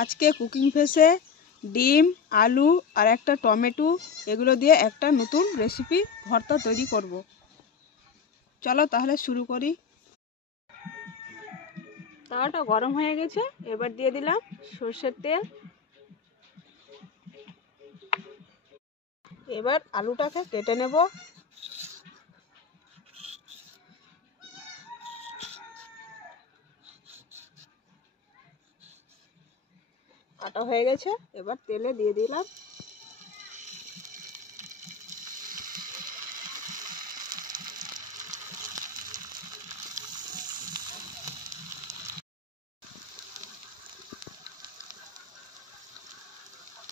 আজকে কুকিং ফেসে ডিম, আলু আর একটা টমেটো এগুলো দিয়ে একটা নতুন রেসিপি ভর্তা তৈরি করব। চলো তাহলে শুরু করি। তাওয়াটা গরম হয়ে গেছে, এবার দিয়ে দিলাম সরষের তেল। এবার আলুটাকে কেটে নেব। কাটা হয়ে গেছে, এবার তেলে দিয়ে দিলাম।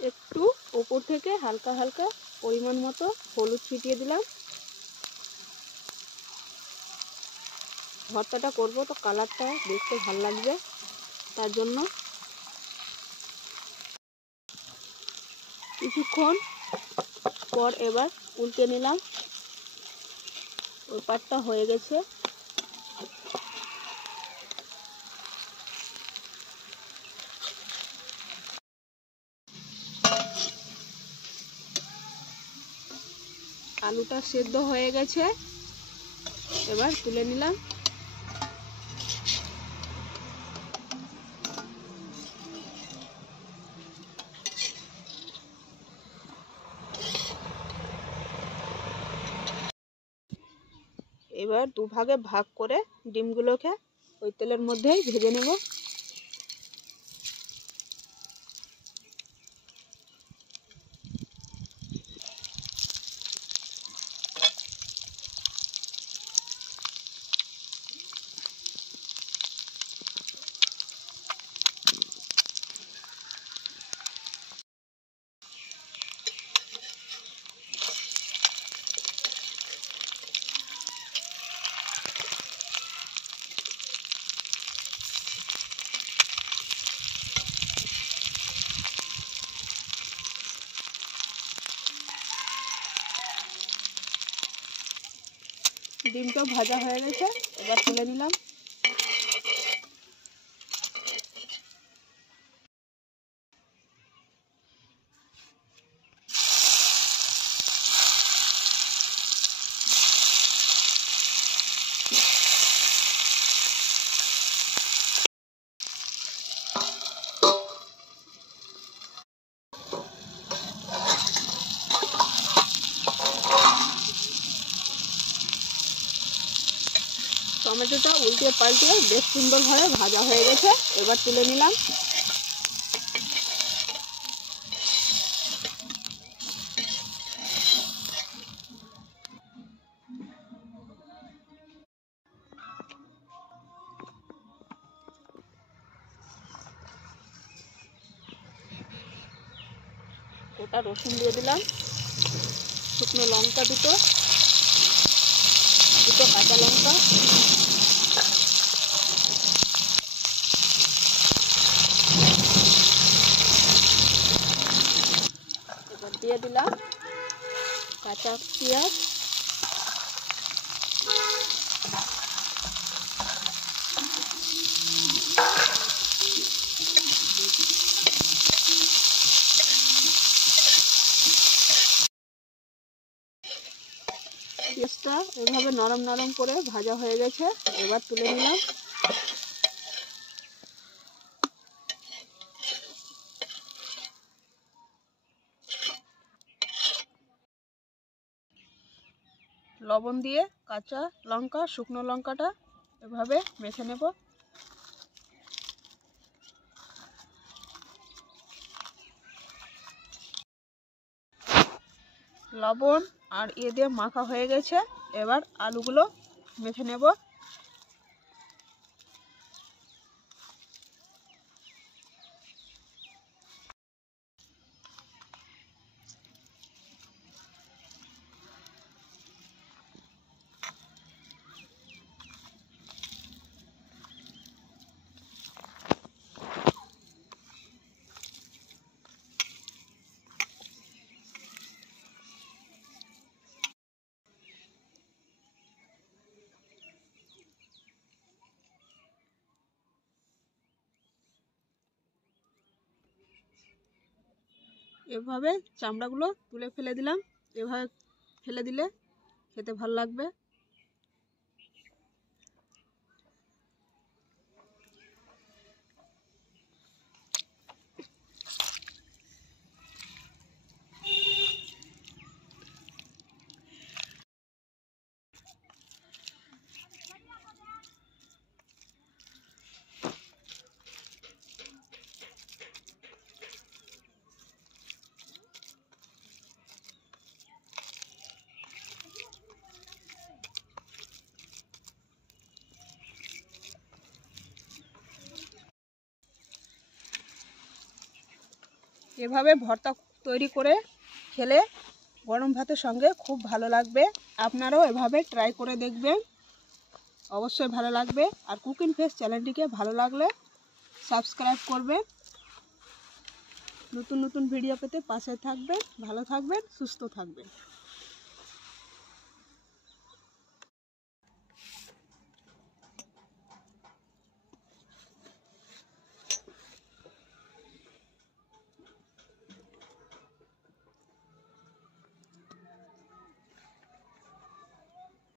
একটু উপর থেকে হালকা হালকা পরিমাণ মতো হলুদ ছিটিয়ে দিলাম। ভর্তাটা করব তো কালারটা দেখতে ভালো লাগবে, তার জন্য কিছুক্ষণ পর এবার উল্টে নিলাম। ওই পাটটা হয়ে গেছে। আলুটা সেদ্ধ হয়ে গেছে, এবার তুলে নিলাম। এবার দুভাগে ভাগ করে ডিমগুলোকে ওই তেলের মধ্যেই ভেজে নেব। ডিমটা ভাজা হয়ে গেছে, এবার তুলে নিলাম। টমেটোটা উল্টে পাল্টে বেশ সুন্দরভাবে ভাজা হয়ে গেছে, এবার তুলে নিলাম। গোটা রসুন দিয়ে দিলাম, শুকনো লঙ্কা দুটো কাঁচা লঙ্কা, এবার দিয়ে দিলাম কাঁচা পেঁয়াজ, পেঁয়াজটা এভাবে নরম নরম করে ভাজা হয়ে গেছে, এবার তুলে নিলাম। লবণ দিয়ে কাঁচা লঙ্কা শুকনো লঙ্কাটা এভাবে মেখে নেব। লবণ আর দিয়ে মাখা হয়ে গেছে, এবার আলুগুলো মেখে নেব। এভাবে চামড়াগুলো তুলে ফেলে দিলাম। এভাবে ফেলে দিলে খেতে ভালো লাগবে। এভাবে ভর্তা তৈরি করে খেলে গরম ভাতের সঙ্গে খুব ভালো লাগবে। আপনারাও এভাবে ট্রাই করে দেখবেন, অবশ্যই ভালো লাগবে। আর কুকিং ফেস চ্যানেলটিকে ভালো লাগলে সাবস্ক্রাইব করবেন। নতুন নতুন ভিডিও পেতে পাশে থাকবেন। ভালো থাকবেন, সুস্থ থাকবেন।